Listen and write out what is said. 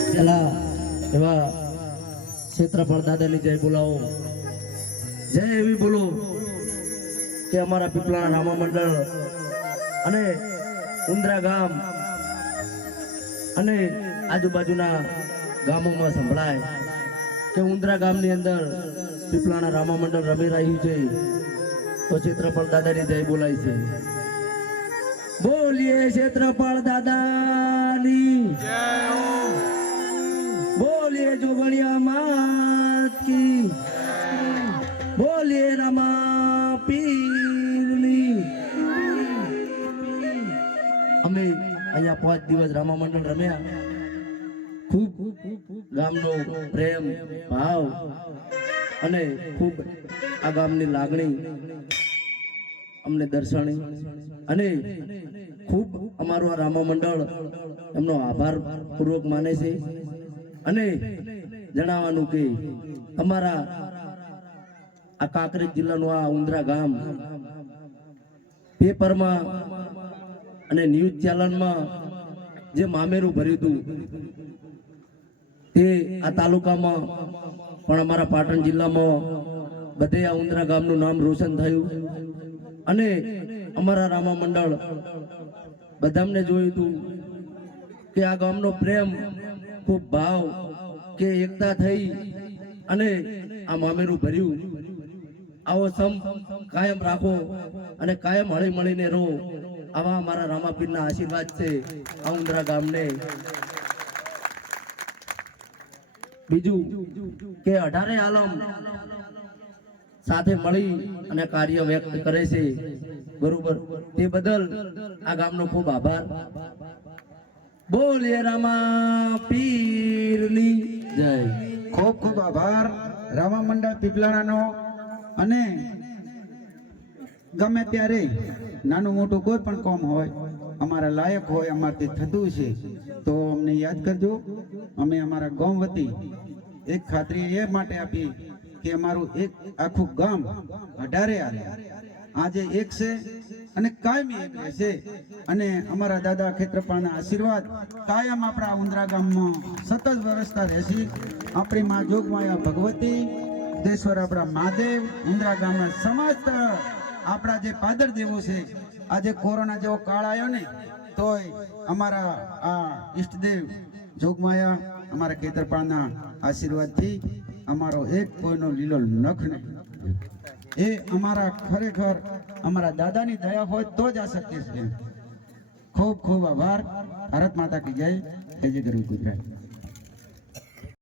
એલા એવા ક્ષેત્રફળ દાદાની જય બોલાવો, જય એવી બોલો કે અમારા પીપળાના રામા મંડળ અને ઉંદરા ગામ અને આજુબાજુના ગામોમાં સંભળાય કે ઉંદરા ગામની અંદર પીપળાના રામા મંડળ રમી રહ્યું છે, તો ક્ષેત્રફળ દાદાની જય બોલાય છે। બોલીએ ક્ષેત્રફળ દાદાની જય, बोलिए जोगणिया मात की, बोलिए रमा पीरनी। અમે અહીંયા 5 દિવસ રામા મંડળ રમ્યા, ખૂબ ગામનો પ્રેમ ભાવ અને ખૂબ આ ગામની લાગણી અમને દર્શાણી અને ખૂબ અમારું આ રામા મંડળ એમનો આભાર પૂર્વક માને છે। અને જણાવવાનું કે અમારા આ કાંકરેજ જિલ્લાનું આ ઉંદરા ગામ પેપરમાં અને ન્યૂઝ ચેનલમાં જે મામેરું ભર્યું હતું તે આ તાલુકામાં પણ અમારા પાટણ જિલ્લામાં બધે આ ઉંદરા ગામનું નામ રોશન થયું અને અમારા રામા મંડળ બધાને જોયું હતું કે આ ગામનો પ્રેમ ખૂબ ભાવ કે એકતા થઈ અને આ મામેરું ભર્યું। આવો સમ કાયમ રાખો અને કાયમ હળી મળીને રહો, આવા અમારા રામાપીરના આશીર્વાદ છે આ ઉંદરા ગામને। બીજું કે 18 આલમ સાથે મળી અને કાર્ય વ્યક્ત કરે છે, બરોબર, તે બદલ આ ગામનો ખૂબ આભાર। બોલીએ રામા પીરની જય। ખૂબ ખૂબ આભાર રામા મંડળ પીપલાણાનો। અને ગમે ત્યારે નાનું મોટું કોઈ પણ કામ હોય, અમારા લાયક હોય, અમારથી થતું છે તો અમને યાદ કરજો। અમે અમારા ગામ વતી એક ખાતરી એ માટે આપી કે અમારું એક આખું ગામ 18 આલે આજે એક છે અને કાયમી એક રહેશે અને અમારા દાદા ખેત્રપાળના આશીર્વાદ કાયમ આપણા ઉંદરા ગામમાં સતત વ્યવસ્થા રહેશે। આપણી મા જોગમાયા ભગવતી, દેશ્વર આપણા મહાદેવ, ઉંદરા ગામના સમસ્ત આપણા જે પાદર દેવો છે, આજે કોરોના જેવો કાળ આવ્યો ને તોય અમારા આ ઈષ્ટદેવ જોગમાયા અમારા ખેતરપાળના આશીર્વાદથી અમારો એક કોઈનો લીલો નખ નહીં, એ અમારા ખરેખર અમારા દાદાની દયા હોય તો જ આ શક્ય છે। ખૂબ ખૂબ આભાર। ભારત માતા કી જય, જય જય ગરવી ગુજરાત।